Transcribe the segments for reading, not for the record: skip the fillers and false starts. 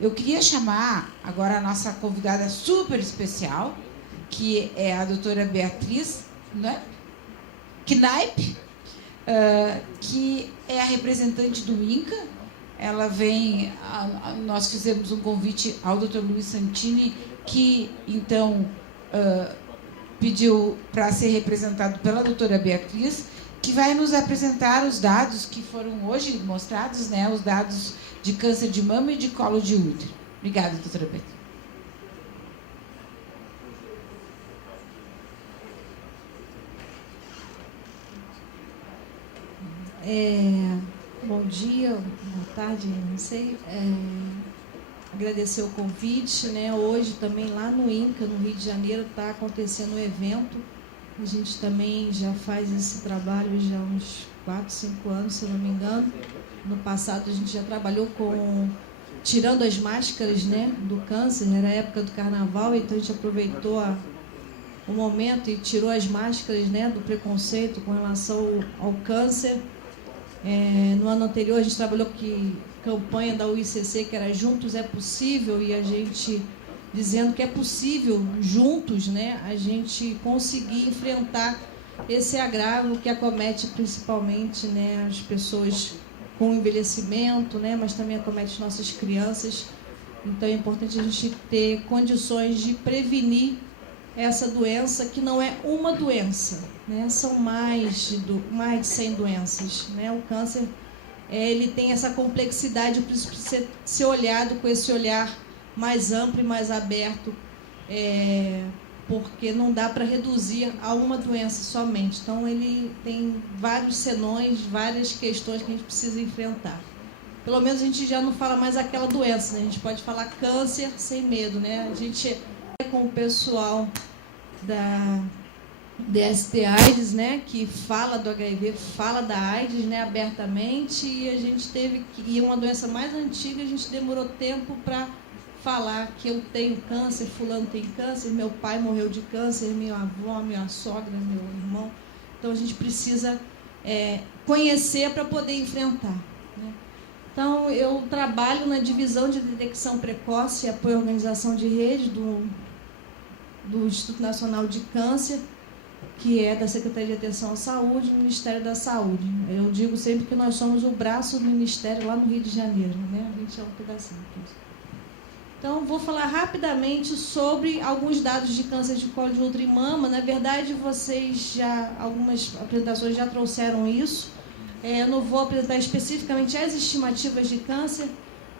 Eu queria chamar agora a nossa convidada super especial, que é a doutora Beatriz Knaip, que é a representante do INCA. Ela vem, nós fizemos um convite ao doutor Luiz Santini, que então pediu para ser representado pela doutora Beatriz, que vai nos apresentar os dados que foram hoje mostrados, né, os dados de câncer de mama e de colo de útero. Obrigada, doutora Beatriz. Bom dia, boa tarde, não sei. Agradecer o convite, né? Hoje também lá no INCA, no Rio de Janeiro, está acontecendo um evento. A gente também já faz esse trabalho já há uns 4, 5 anos, se eu não me engano. No passado a gente já trabalhou tirando as máscaras, né, do câncer, era a época do carnaval, então a gente aproveitou o momento e tirou as máscaras, né, do preconceito com relação ao câncer. No ano anterior a gente trabalhou com campanha da UICC, que era Juntos é Possível, e a gente dizendo que é possível, juntos, né, a gente conseguir enfrentar esse agravo que acomete principalmente, né, as pessoas com envelhecimento, né, mas também acomete nossas crianças. Então é importante a gente ter condições de prevenir essa doença, que não é uma doença, né, são mais de 100 doenças, né? O câncer ele tem essa complexidade, precisa ser olhado com esse olhar mais amplo e mais aberto, porque não dá para reduzir a uma doença somente. Então, ele tem vários senões, várias questões que a gente precisa enfrentar. Pelo menos a gente já não fala mais aquela doença, né? A gente pode falar câncer sem medo, né? A gente com o pessoal da DST-AIDS, né, que fala do HIV, fala da AIDS, né, abertamente, e a gente teve que, e uma doença mais antiga, a gente demorou tempo para falar que eu tenho câncer, fulano tem câncer, meu pai morreu de câncer, minha avó, minha sogra, meu irmão. Então a gente precisa conhecer para poder enfrentar, né? Então eu trabalho na divisão de detecção precoce e apoio à organização de rede do Instituto Nacional de Câncer, que é da Secretaria de Atenção à Saúde, do Ministério da Saúde. Eu digo sempre que nós somos o braço do Ministério lá no Rio de Janeiro, né? A gente é um pedacinho. Então, vou falar rapidamente sobre alguns dados de câncer de colo de útero e mama. Na verdade, algumas apresentações já trouxeram isso. Eu não vou apresentar especificamente as estimativas de câncer,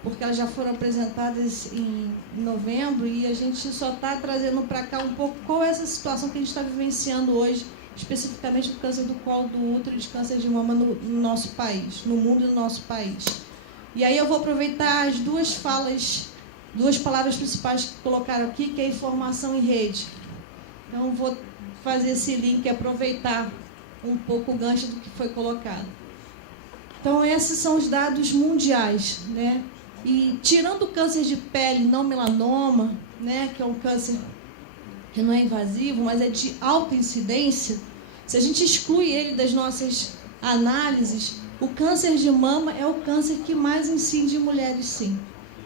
porque elas já foram apresentadas em novembro, e a gente só está trazendo para cá um pouco qual é essa situação que a gente está vivenciando hoje, especificamente do câncer do colo do útero e de câncer de mama no nosso país, no mundo e no nosso país. E aí eu vou aproveitar as duas palavras principais que colocaram aqui, que é informação e rede. Então, vou fazer esse link e aproveitar um pouco o gancho do que foi colocado. Então, esses são os dados mundiais, né? E tirando o câncer de pele, não melanoma, né, que é um câncer que não é invasivo, mas é de alta incidência, se a gente exclui ele das nossas análises, o câncer de mama é o câncer que mais incide em mulheres, sim,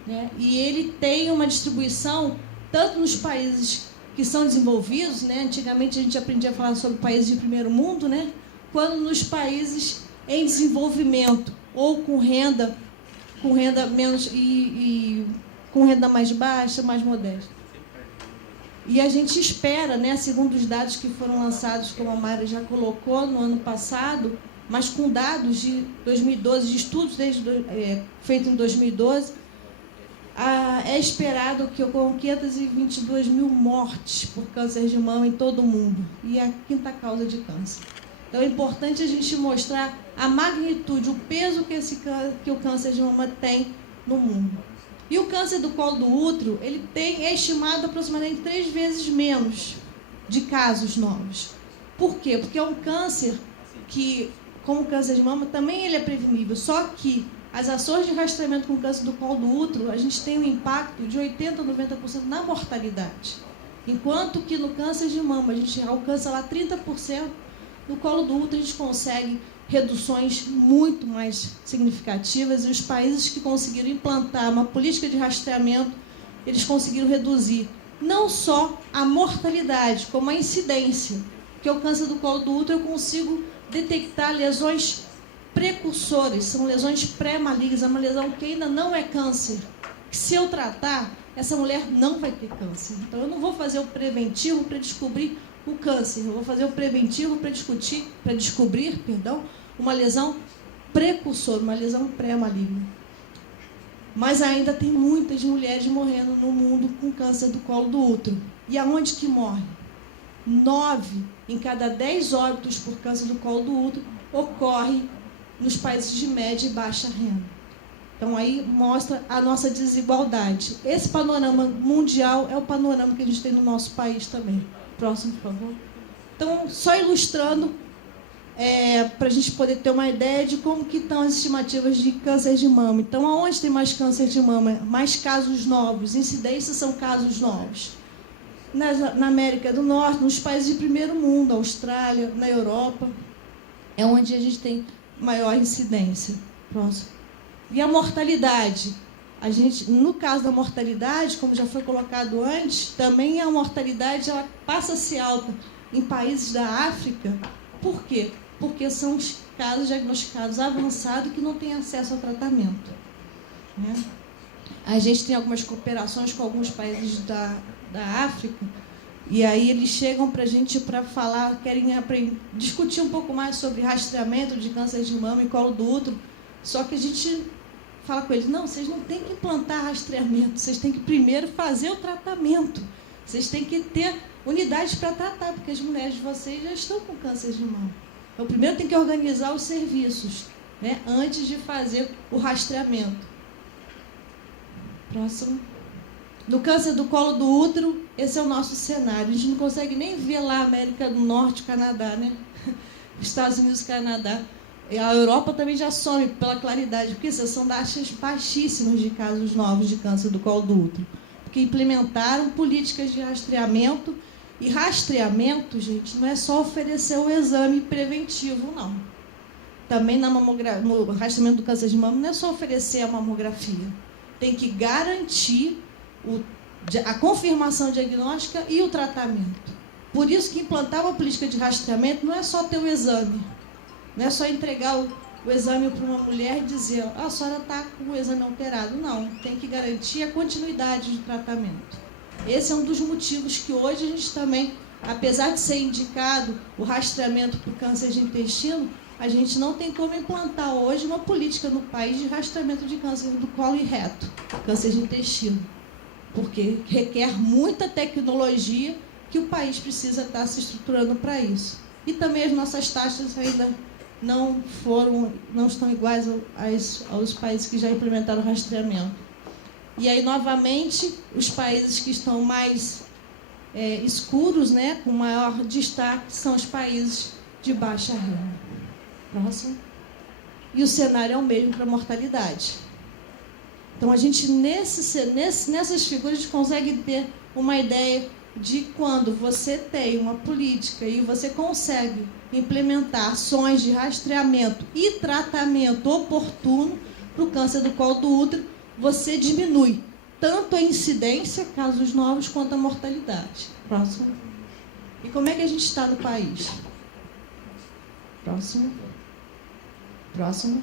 né? E ele tem uma distribuição tanto nos países que são desenvolvidos, né? Antigamente a gente aprendia a falar sobre países de primeiro mundo, né? Quanto nos países em desenvolvimento ou com renda menos e com renda mais baixa, mais modesta. E a gente espera, né, segundo os dados que foram lançados, como a Mayra já colocou, no ano passado, mas com dados de 2012, de estudos feitos em 2012, é esperado que ocorram 522 mil mortes por câncer de mama em todo o mundo, e é a quinta causa de câncer. Então é importante a gente mostrar a magnitude, o peso que o câncer de mama tem no mundo. E o câncer do colo do útero, ele é estimado aproximadamente 3 vezes menos de casos novos. Por quê? Porque é um câncer que, como o câncer de mama, também ele é prevenível, só que as ações de rastreamento com câncer do colo do útero, a gente tem um impacto de 80% a 90% na mortalidade. Enquanto que no câncer de mama, a gente alcança lá 30%, no colo do útero a gente consegue reduções muito mais significativas, e os países que conseguiram implantar uma política de rastreamento, eles conseguiram reduzir não só a mortalidade, como a incidência, porque o câncer do colo do útero eu consigo detectar lesões precursoras, são lesões pré-malignas, é uma lesão que ainda não é câncer, que se eu tratar, essa mulher não vai ter câncer. Então eu não vou fazer o preventivo para descobrir o câncer, eu vou fazer o preventivo para descobrir uma lesão precursora, uma lesão pré-maligna. Mas ainda tem muitas mulheres morrendo no mundo com câncer do colo do útero. E aonde que morre? 9 em cada 10 óbitos por câncer do colo do útero ocorre nos países de média e baixa renda. Então aí mostra a nossa desigualdade. Esse panorama mundial é o panorama que a gente tem no nosso país também. Próximo, por favor. Então, só ilustrando, para a gente poder ter uma ideia de como que estão as estimativas de câncer de mama. Então, aonde tem mais câncer de mama? Mais casos novos, incidências são casos novos. Na América do Norte, nos países de primeiro mundo, Austrália, na Europa, é onde a gente tem maior incidência. Próximo. E a mortalidade? No caso da mortalidade, como já foi colocado antes, também a mortalidade ela passa a ser alta em países da África. Por quê? Porque são os casos diagnosticados avançados que não têm acesso ao tratamento. Né? A gente tem algumas cooperações com alguns países da África, e aí eles chegam para a gente para falar, querem discutir um pouco mais sobre rastreamento de câncer de mama e colo do útero, só que a gente fala com eles, não, vocês não têm que implantar rastreamento, vocês têm que primeiro fazer o tratamento, vocês têm que ter unidades para tratar, porque as mulheres de vocês já estão com câncer de mama. Então, primeiro tem que organizar os serviços, né, antes de fazer o rastreamento. Próximo. No câncer do colo do útero, esse é o nosso cenário. A gente não consegue nem ver lá a América do Norte, Canadá, né? Estados Unidos, Canadá. E a Europa também já some pela claridade, porque são taxas baixíssimas de casos novos de câncer do colo do útero. Porque implementaram políticas de rastreamento. E rastreamento, gente, não é só oferecer o exame preventivo, não. Também no rastreamento do câncer de mama não é só oferecer a mamografia. Tem que garantir a confirmação diagnóstica e o tratamento. Por isso que implantar uma política de rastreamento não é só ter o exame. Não é só entregar o exame para uma mulher e dizer, a senhora está com o exame alterado. Não, tem que garantir a continuidade de tratamento. Esse é um dos motivos que hoje a gente também, apesar de ser indicado o rastreamento para o câncer de intestino, a gente não tem como implantar hoje uma política no país de rastreamento de câncer do colo e reto, câncer de intestino, porque requer muita tecnologia que o país precisa estar se estruturando para isso. E também as nossas taxas ainda não estão iguais aos países que já implementaram o rastreamento. E aí, novamente, os países que estão mais escuros, né, com maior destaque, são os países de baixa renda. Próximo. E o cenário é o mesmo para a mortalidade. Então, a gente, nessas figuras, a gente consegue ter uma ideia de quando você tem uma política e você consegue implementar ações de rastreamento e tratamento oportuno para o câncer do colo do útero, você diminui tanto a incidência, casos novos, quanto a mortalidade. Próximo. E como é que a gente está no país? Próximo. Próximo.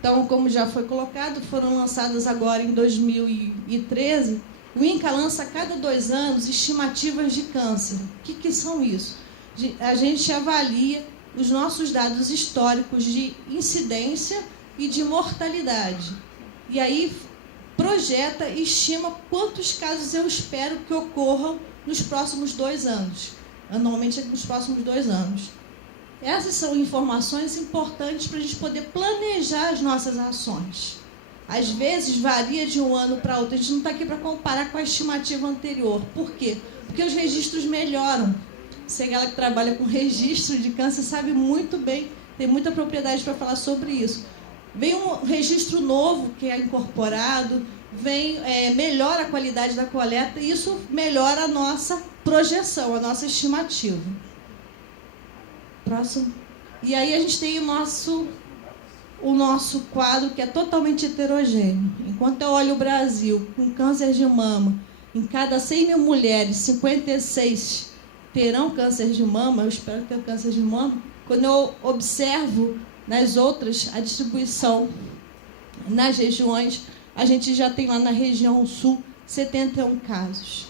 Então, como já foi colocado, foram lançadas agora em 2013, o INCA lança a cada 2 anos estimativas de câncer. O que são isso? A gente avalia os nossos dados históricos de incidência e de mortalidade. E aí projeta e estima quantos casos eu espero que ocorram nos próximos 2 anos. Anualmente, nos próximos 2 anos. Essas são informações importantes para a gente poder planejar as nossas ações. Às vezes, varia de um ano para outro. A gente não está aqui para comparar com a estimativa anterior. Por quê? Porque os registros melhoram. Você, galera que trabalha com registro de câncer, sabe muito bem, tem muita propriedade para falar sobre isso. Vem um registro novo que é incorporado, melhora a qualidade da coleta e isso melhora a nossa projeção, a nossa estimativa. Próximo. E aí a gente tem o nosso quadro, que é totalmente heterogêneo. Enquanto eu olho o Brasil com câncer de mama, em cada 100 mil mulheres, 56 terão câncer de mama, eu espero que tenham câncer de mama. Quando eu observo nas outras a distribuição nas regiões, a gente já tem lá na região sul 71 casos.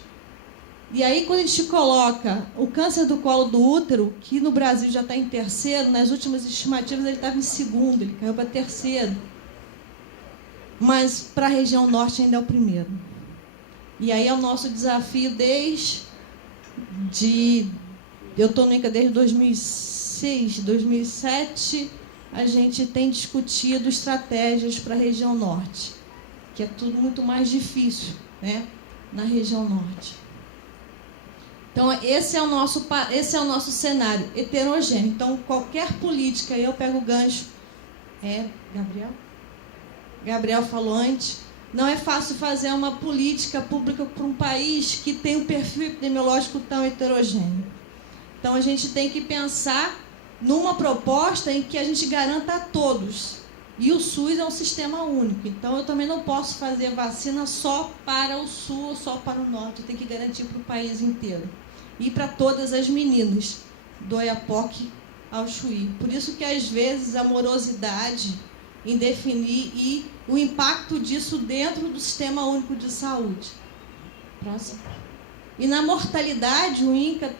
E aí, quando a gente coloca o câncer do colo do útero, que no Brasil já está em terceiro, nas últimas estimativas ele estava em segundo, ele caiu para terceiro. Mas para a região norte ainda é o primeiro. E aí é o nosso desafio eu estou no INCA desde 2006, 2007, a gente tem discutido estratégias para a região norte, que é tudo muito mais difícil, né, na região norte. Então, esse é o nosso cenário heterogêneo. Então, qualquer política, eu pego o gancho. Gabriel falou antes, não é fácil fazer uma política pública para um país que tem um perfil epidemiológico tão heterogêneo. Então, a gente tem que pensar numa proposta em que a gente garanta a todos. E o SUS é um sistema único. Então, eu também não posso fazer vacina só para o Sul ou só para o Norte. Eu tenho que garantir para o país inteiro. E para todas as meninas, do Oiapoque ao Chuí. Por isso que, às vezes, a morosidade em definir e o impacto disso dentro do Sistema Único de Saúde. Próximo. E na mortalidade, o INCA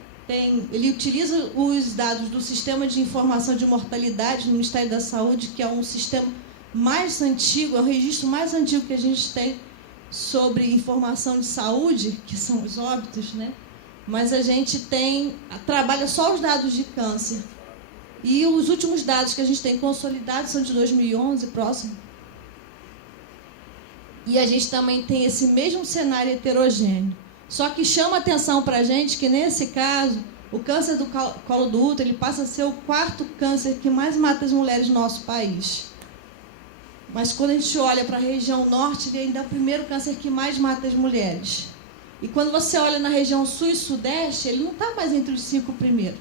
ele utiliza os dados do Sistema de Informação de Mortalidade do Ministério da Saúde, que é um sistema mais antigo, é o registro mais antigo que a gente tem sobre informação de saúde, que são os óbitos, né? Mas a gente trabalha só os dados de câncer. E os últimos dados que a gente tem consolidados são de 2011, próximo. E a gente também tem esse mesmo cenário heterogêneo. Só que chama atenção para a gente que, nesse caso, o câncer do colo do útero ele passa a ser o 4º câncer que mais mata as mulheres no nosso país. Mas quando a gente olha para a região norte, ele ainda é o 1º câncer que mais mata as mulheres. E quando você olha na região sul e sudeste, ele não está mais entre os 5 primeiros.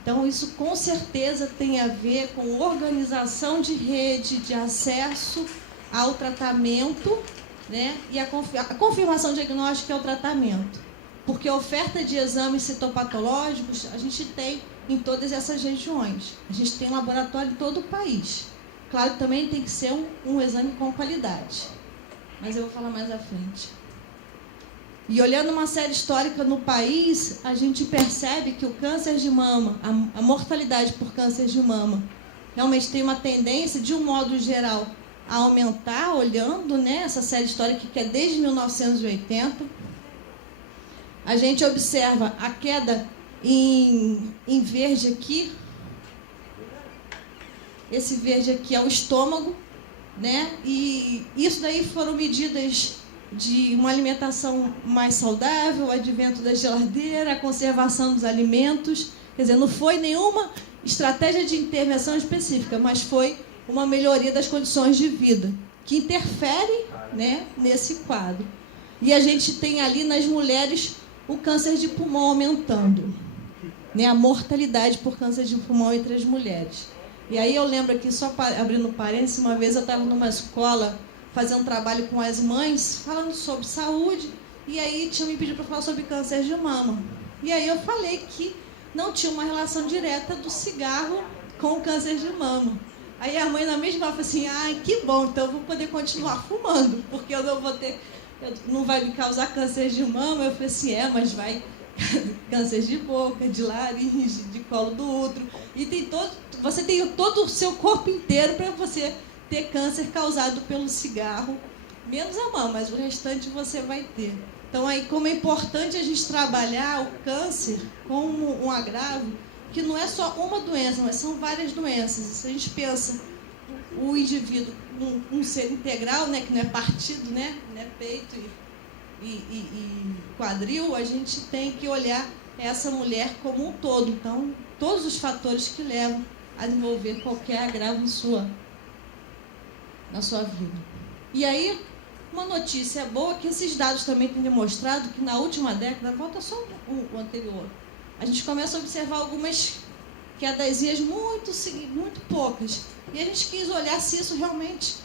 Então, isso com certeza tem a ver com organização de rede, de acesso ao tratamento, né? E a confirmação diagnóstica é o tratamento. Porque a oferta de exames citopatológicos a gente tem em todas essas regiões. A gente tem laboratório em todo o país. Claro que também tem que ser um exame com qualidade. Mas eu vou falar mais à frente. E olhando uma série histórica no país, a gente percebe que o câncer de mama, a mortalidade por câncer de mama, realmente tem uma tendência, de um modo geral, a aumentar, olhando, né, essa série histórica que é desde 1980. A gente observa a queda em verde aqui. Esse verde aqui é o estômago, né? E isso daí foram medidas de uma alimentação mais saudável, o advento da geladeira, a conservação dos alimentos. Quer dizer, não foi nenhuma estratégia de intervenção específica, mas foi uma melhoria das condições de vida, que interfere, né, nesse quadro. E a gente tem ali nas mulheres o câncer de pulmão aumentando, né, a mortalidade por câncer de pulmão entre as mulheres. E aí eu lembro aqui, só abrindo parênteses, uma vez eu estava numa escola fazendo trabalho com as mães, falando sobre saúde, e aí tinha me pedido para falar sobre câncer de mama. E aí eu falei que não tinha uma relação direta do cigarro com o câncer de mama. Aí a mãe na mesma hora falou assim, ai, que bom, então eu vou poder continuar fumando, porque eu não vai me causar câncer de mama. Eu falei assim, mas vai câncer de boca, de laringe, de colo do útero, e você tem todo o seu corpo inteiro para você ter câncer causado pelo cigarro, menos a mama, mas o restante você vai ter. Então, aí, como é importante a gente trabalhar o câncer como um agravo, que não é só uma doença, mas são várias doenças. Se a gente pensa o indivíduo um ser integral, né, que não é partido, né, peito e quadril, a gente tem que olhar essa mulher como um todo. Então, todos os fatores que levam a desenvolver qualquer agravo na sua vida. E aí, uma notícia boa é que esses dados também têm demonstrado que na última década, volta só o anterior, a gente começa a observar algumas que adesias muito poucas. E a gente quis olhar se isso realmente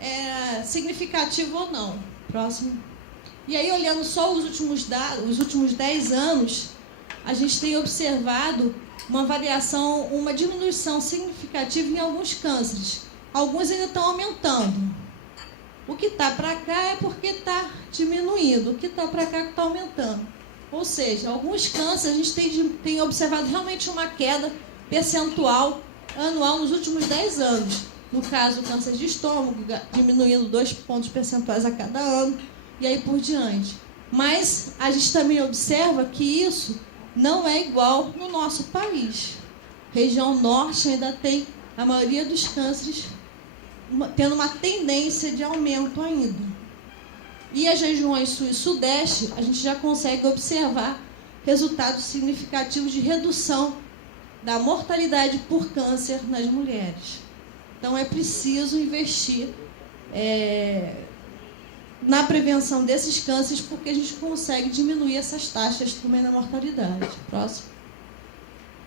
é significativo ou não. Próximo. E aí, olhando só os últimos 10 anos, a gente tem observado uma variação, uma diminuição significativa em alguns cânceres. Alguns ainda estão aumentando. O que está para cá é porque está diminuindo, o que está para cá é que está aumentando. Ou seja, alguns cânceres a gente tem observado realmente uma queda percentual anual nos últimos 10 anos. No caso, o câncer de estômago, diminuindo 2 pontos percentuais a cada ano, e aí por diante. Mas a gente também observa que isso não é igual no nosso país. Região norte ainda tem a maioria dos cânceres tendo uma tendência de aumento ainda. E as regiões sul e sudeste, a gente já consegue observar resultados significativos de redução da mortalidade por câncer nas mulheres. Então, é preciso investir na prevenção desses cânceres, porque a gente consegue diminuir essas taxas também da mortalidade. Próximo.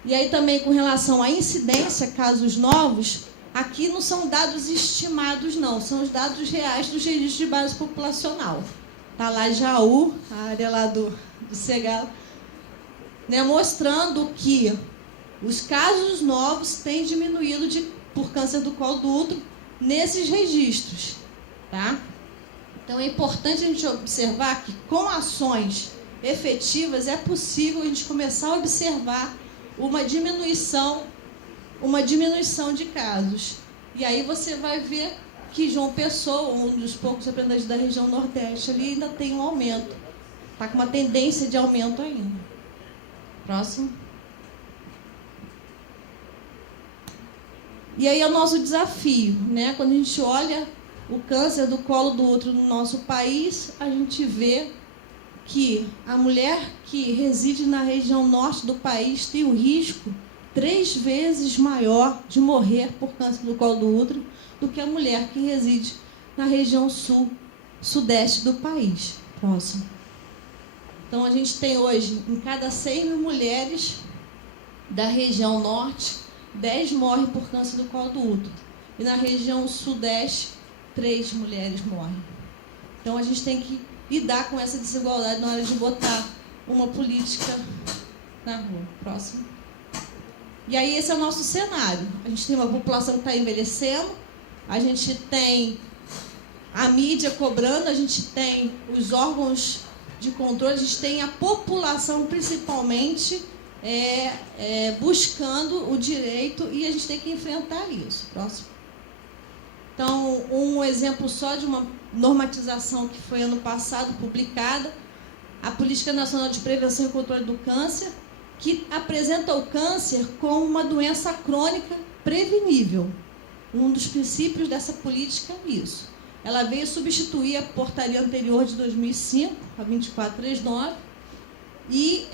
E aí também com relação à incidência, casos novos, aqui não são dados estimados, não, são os dados reais dos registros de base populacional. Está lá Jaú, a área lá do Segalo, né, mostrando que os casos novos têm diminuído por câncer do colo do útero nesses registros. Tá? Então é importante a gente observar que com ações efetivas é possível a gente começar a observar uma diminuição de casos. E aí você vai ver que João Pessoa, um dos poucos representantes da região Nordeste, ali ainda tem um aumento. Está com uma tendência de aumento ainda. Próximo. E aí é o nosso desafio, né? Quando a gente olha o câncer do colo do útero no nosso país, a gente vê que a mulher que reside na região norte do país tem o risco 3 vezes maior de morrer por câncer do colo do útero do que a mulher que reside na região sudeste do país. Próximo. Então, a gente tem hoje, em cada 100 mil mulheres da região norte, 10 morrem por câncer do colo do útero. E na região sudeste, 3 mulheres morrem. Então, a gente tem que lidar com essa desigualdade na hora de botar uma política na rua. Próximo. E aí esse é o nosso cenário. A gente tem uma população que está envelhecendo, a gente tem a mídia cobrando, a gente tem os órgãos de controle, a gente tem a população principalmente buscando o direito, e a gente tem que enfrentar isso. Próximo. Então, um exemplo só de uma normatização que foi ano passado publicada, a Política Nacional de Prevenção e Controle do Câncer, que apresenta o câncer como uma doença crônica prevenível. Um dos princípios dessa política é isso. Ela veio substituir a portaria anterior de 2005, a 2439, e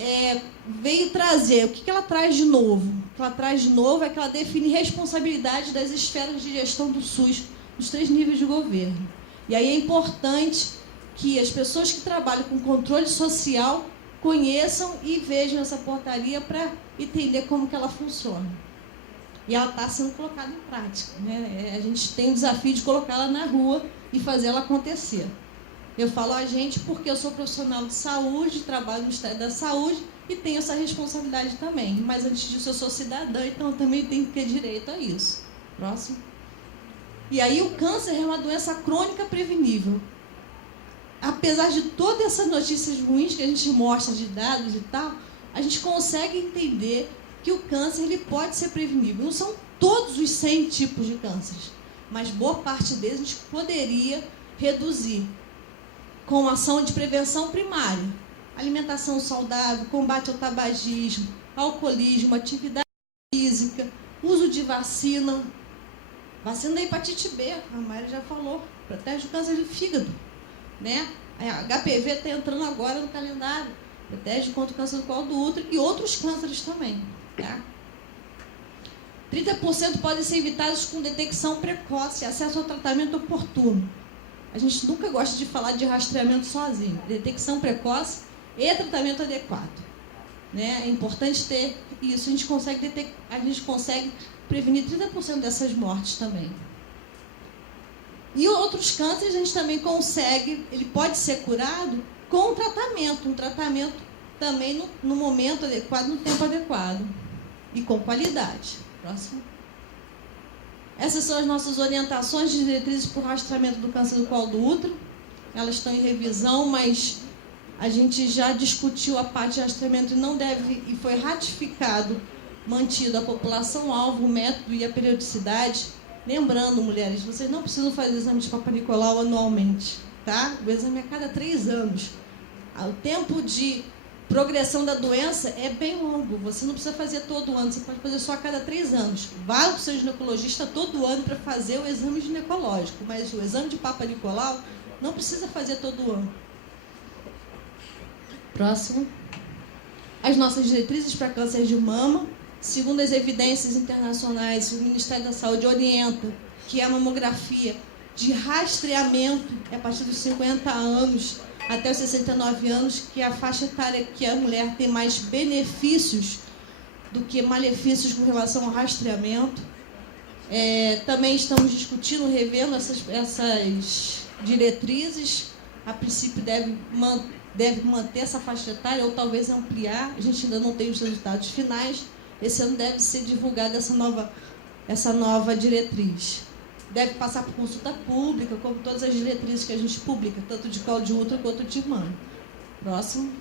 veio trazer, o que ela traz de novo? O que ela traz de novo é que ela define responsabilidade das esferas de gestão do SUS, nos 3 níveis de governo. E aí é importante que as pessoas que trabalham com controle social conheçam e vejam essa portaria para entender como que ela funciona. E ela está sendo colocada em prática, né? A gente tem o desafio de colocá-la na rua e fazer ela acontecer. Eu falo a gente porque eu sou profissional de saúde, trabalho no Ministério da Saúde e tenho essa responsabilidade também. Mas antes disso eu sou cidadã, então eu também tenho que ter direito a isso. Próximo. E aí o câncer é uma doença crônica prevenível. Apesar de todas essas notícias ruins que a gente mostra de dados e tal, a gente consegue entender que o câncer ele pode ser prevenível. Não são todos os 100 tipos de cânceres, mas boa parte deles a gente poderia reduzir com ação de prevenção primária. Alimentação saudável, combate ao tabagismo, alcoolismo, atividade física, uso de vacina. Vacina da hepatite B, a Mayra já falou, protege o câncer de fígado. Né? A HPV está entrando agora no calendário, protege contra o câncer do colo do útero e outros cânceres também. Tá? 30% podem ser evitados com detecção precoce, acesso ao tratamento oportuno. A gente nunca gosta de falar de rastreamento sozinho. Detecção precoce e tratamento adequado. né? É importante ter isso. A gente consegue prevenir 30% dessas mortes também. E outros cânceres a gente também consegue, ele pode ser curado com um tratamento também no momento adequado, no tempo adequado e com qualidade. Próximo. Essas são as nossas orientações de diretrizes para o rastreamento do câncer do colo do útero. Elas estão em revisão, mas a gente já discutiu a parte de rastreamento e foi ratificado, mantido a população-alvo, o método e a periodicidade. Lembrando, mulheres, vocês não precisam fazer exame de Papa Nicolau anualmente, tá? O exame é a cada 3 anos. O tempo de progressão da doença é bem longo. Você não precisa fazer todo ano, você pode fazer só a cada 3 anos. Vá ao seu ginecologista todo ano para fazer o exame ginecológico, mas o exame de Papa Nicolau não precisa fazer todo ano. Próximo. As nossas diretrizes para câncer de mama. Segundo as evidências internacionais, o Ministério da Saúde orienta que a mamografia de rastreamento é a partir dos 50 anos até os 69 anos, que é a faixa etária que a mulher tem mais benefícios do que malefícios com relação ao rastreamento. Também estamos discutindo, revendo essas diretrizes. A princípio deve manter essa faixa etária ou talvez ampliar. A gente ainda não tem os resultados finais. Esse ano deve ser divulgada essa nova diretriz. Deve passar por consulta pública, como todas as diretrizes que a gente publica, tanto de colo de útero quanto de mama. Próximo.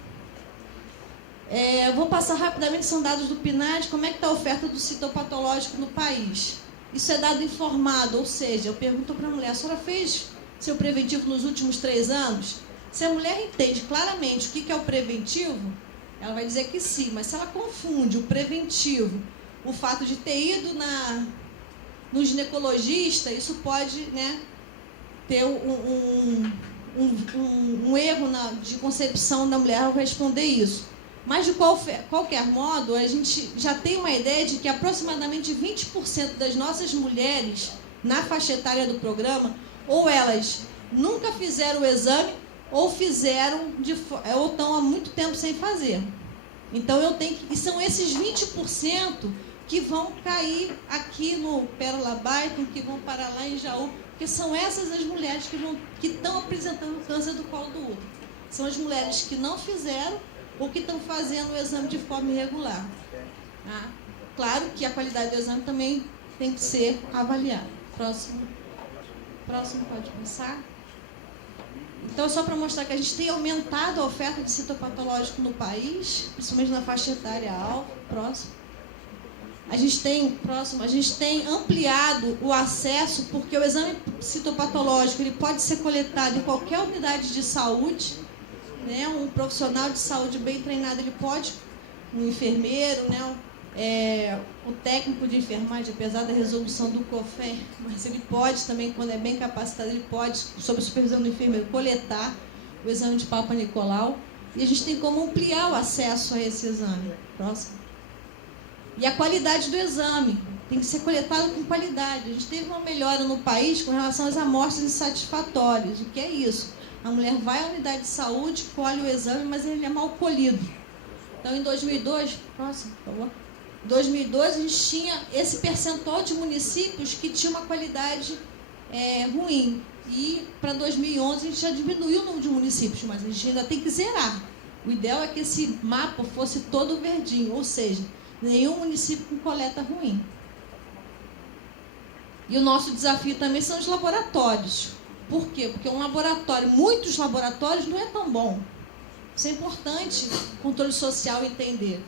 Eu vou passar rapidamente, são dados do PNAD, como é que está a oferta do citopatológico no país. Isso é dado informado, ou seja, eu pergunto para a mulher, a senhora fez seu preventivo nos últimos 3 anos? Se a mulher entende claramente o que é o preventivo, ela vai dizer que sim, mas se ela confunde o preventivo, o fato de ter ido no ginecologista, isso pode, né, ter um erro de concepção da mulher ao responder isso. Mas, de qualquer modo, a gente já tem uma ideia de que aproximadamente 20% das nossas mulheres na faixa etária do programa, ou elas nunca fizeram o exame, ou fizeram, ou estão há muito tempo sem fazer. Então, e são esses 20% que vão cair aqui no Pérola Baiton, que vão parar lá em Jaú, porque são essas as mulheres que estão apresentando câncer do colo do útero. São as mulheres que não fizeram ou que estão fazendo o exame de forma irregular. Tá? Claro que a qualidade do exame também tem que ser avaliada. Próximo pode passar. Então, só para mostrar que a gente tem aumentado a oferta de citopatológico no país, principalmente na faixa etária alta. Próximo. A gente tem ampliado o acesso, porque o exame citopatológico ele pode ser coletado em qualquer unidade de saúde, né? Um profissional de saúde bem treinado, ele pode, um enfermeiro, né? O técnico de enfermagem, apesar da resolução do COFER, mas ele pode também, quando é bem capacitado, ele pode, sob a supervisão do enfermeiro, coletar o exame de Papa Nicolau, e a gente tem como ampliar o acesso a esse exame. Próximo. E a qualidade do exame tem que ser coletado com qualidade. A gente teve uma melhora no país com relação às amostras insatisfatórias. O que é isso? A mulher vai à unidade de saúde, colhe o exame, mas ele é mal colhido. Então, em 2002, próximo, por favor. Em 2002, a gente tinha esse percentual de municípios que tinha uma qualidade ruim. E para 2011, a gente já diminuiu o número de municípios, mas a gente ainda tem que zerar. O ideal é que esse mapa fosse todo verdinho, ou seja, nenhum município com coleta ruim. E o nosso desafio também são os laboratórios. Por quê? Porque muitos laboratórios não é tão bom. Isso é importante o controle social entender.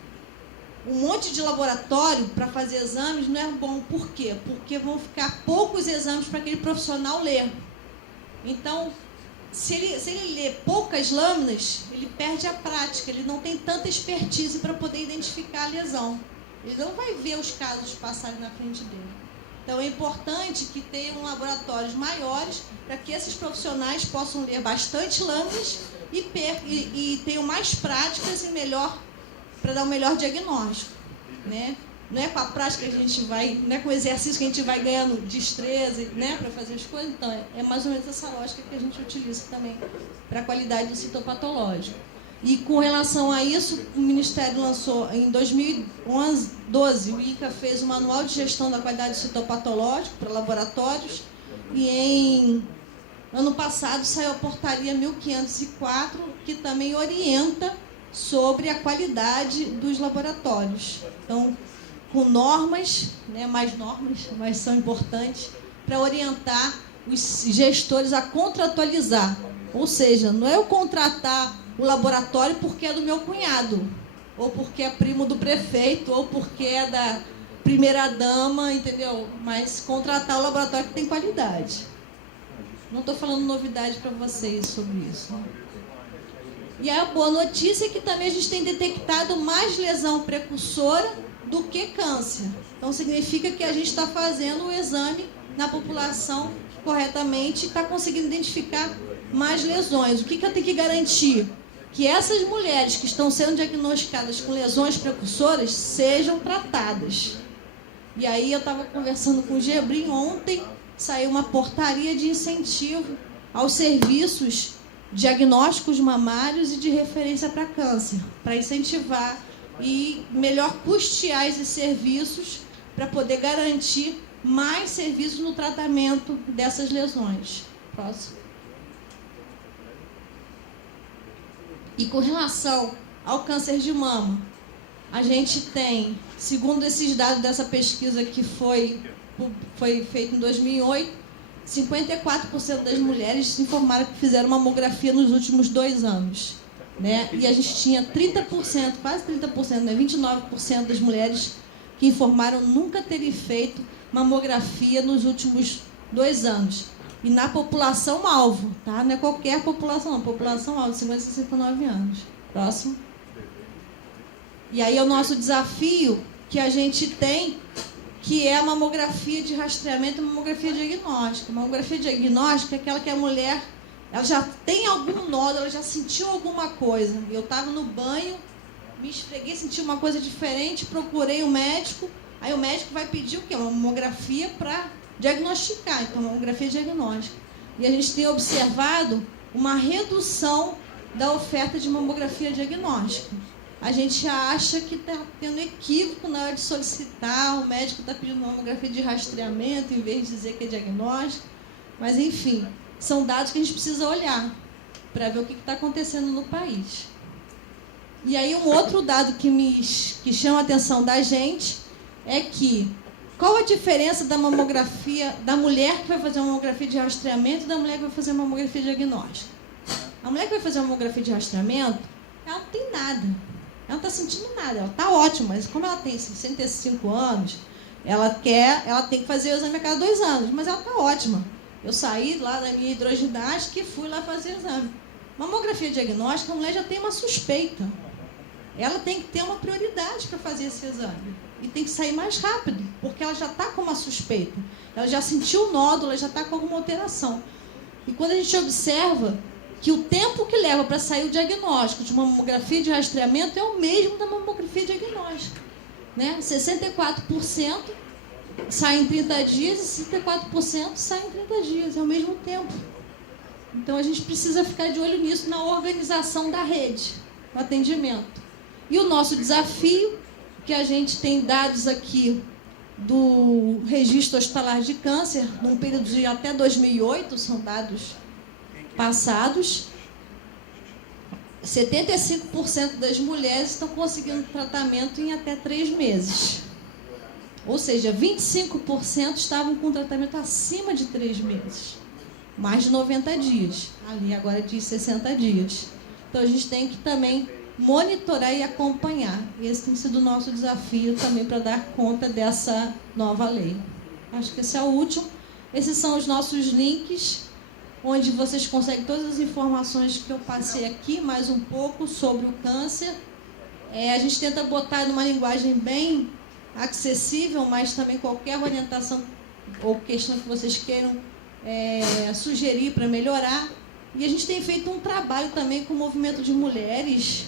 Um monte de laboratório para fazer exames não é bom. Por quê? Porque vão ficar poucos exames para aquele profissional ler. Então, se ele lê poucas lâminas, ele perde a prática, ele não tem tanta expertise para poder identificar a lesão. Ele não vai ver os casos passarem na frente dele. Então, é importante que tenham laboratórios maiores para que esses profissionais possam ler bastante lâminas e tenham mais práticas e para dar um melhor diagnóstico. Né? Não é com a prática que a gente vai, não é com o exercício que a gente vai ganhando destreza, né, para fazer as coisas. Então, é mais ou menos essa lógica que a gente utiliza também para a qualidade do citopatológico. E com relação a isso, o Ministério lançou em 2012, o INCA fez o Manual de Gestão da Qualidade Citopatológica para laboratórios, e em ano passado saiu a Portaria 1504, que também orienta sobre a qualidade dos laboratórios. Então, com normas, né, mais normas, mas são importantes, para orientar os gestores a contratualizar. Ou seja, não é eu contratar o laboratório porque é do meu cunhado, ou porque é primo do prefeito, ou porque é da primeira-dama, entendeu? Mas contratar o laboratório que tem qualidade. Não estou falando novidade para vocês sobre isso, né? E a boa notícia é que também a gente tem detectado mais lesão precursora do que câncer. Então, significa que a gente está fazendo o exame na população corretamente e está conseguindo identificar mais lesões. O que eu tenho que garantir? Que essas mulheres que estão sendo diagnosticadas com lesões precursoras sejam tratadas. E aí eu estava conversando com o Gebrim ontem, saiu uma portaria de incentivo aos serviços diagnósticos mamários e de referência para câncer, para incentivar e melhor custear esses serviços para poder garantir mais serviços no tratamento dessas lesões. Próximo. E com relação ao câncer de mama, a gente tem, segundo esses dados dessa pesquisa que foi feita em 2008, 54% das mulheres se informaram que fizeram mamografia nos últimos 2 anos. Né? E a gente tinha 30%, quase 30%, né? 29% das mulheres que informaram nunca terem feito mamografia nos últimos 2 anos. E na população-alvo, tá? Não é qualquer população, não. População-alvo, 50 a 69 anos. Próximo. E aí é o nosso desafio que a gente tem, que é a mamografia de rastreamento e mamografia diagnóstica. A mamografia diagnóstica é aquela que a mulher, ela já tem algum nódulo, ela já sentiu alguma coisa. Eu estava no banho, me esfreguei, senti uma coisa diferente, procurei o médico, aí o médico vai pedir o quê? Uma mamografia para diagnosticar, então mamografia diagnóstica. E a gente tem observado uma redução da oferta de mamografia diagnóstica. A gente acha que está tendo equívoco na hora de solicitar, o médico está pedindo mamografia de rastreamento em vez de dizer que é diagnóstico, mas enfim, são dados que a gente precisa olhar para ver o que está acontecendo no país. E aí um outro dado que chama a atenção da gente é que qual a diferença da mamografia da mulher que vai fazer uma mamografia de rastreamento e da mulher que vai fazer uma mamografia diagnóstica? A mulher que vai fazer uma mamografia de rastreamento, ela não tem nada. Ela não está sentindo nada, ela está ótima, mas como ela tem 65 anos, ela tem que fazer o exame a cada 2 anos, mas ela está ótima. Eu saí lá da minha hidroginástica e fui lá fazer o exame. Mamografia diagnóstica, a mulher já tem uma suspeita. Ela tem que ter uma prioridade para fazer esse exame. E tem que sair mais rápido, porque ela já está com uma suspeita. Ela já sentiu o nódulo, ela já está com alguma alteração. E quando a gente observa que o tempo que leva para sair o diagnóstico de uma mamografia de rastreamento é o mesmo da mamografia diagnóstica. Né? 64% sai em 30 dias e 64% sai em 30 dias, é o mesmo tempo. Então a gente precisa ficar de olho nisso na organização da rede, no atendimento. E o nosso desafio, que a gente tem dados aqui do registro hospitalar de câncer, num período de até 2008, são dados passados, 75% das mulheres estão conseguindo tratamento em até 3 meses. Ou seja, 25% estavam com tratamento acima de 3 meses. Mais de 90 dias. Ali agora diz 60 dias. Então a gente tem que também monitorar e acompanhar. Esse tem sido o nosso desafio também para dar conta dessa nova lei. Acho que esse é o último. Esses são os nossos links, onde vocês conseguem todas as informações que eu passei aqui, mais um pouco sobre o câncer. A gente tenta botar numa linguagem bem acessível, mas também qualquer orientação ou questão que vocês queiram sugerir para melhorar. E a gente tem feito um trabalho também com o movimento de mulheres.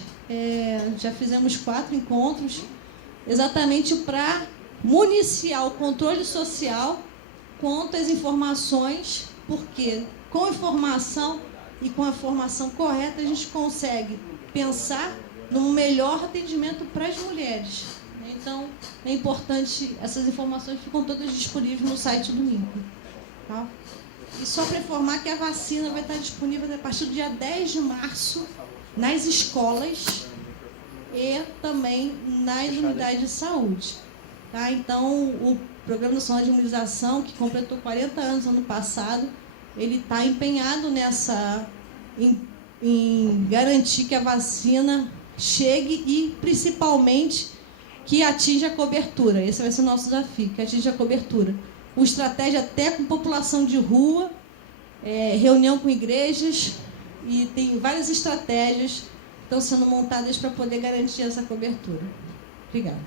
Já fizemos 4 encontros, exatamente para municiar o controle social quanto às informações, porque com informação e com a formação correta a gente consegue pensar no melhor atendimento para as mulheres. Então, é importante, essas informações ficam todas disponíveis no site do INPE. Tá? E só para informar que a vacina vai estar disponível a partir do dia 10 de março nas escolas e também nas unidades de saúde. Tá? Então, o Programa Nacional de Imunização, que completou 40 anos ano passado, ele está empenhado em garantir que a vacina chegue e, principalmente, que atinja a cobertura. Esse vai ser o nosso desafio, que atinja a cobertura. Uma estratégia até com população de rua, reunião com igrejas, e tem várias estratégias que estão sendo montadas para poder garantir essa cobertura. Obrigada.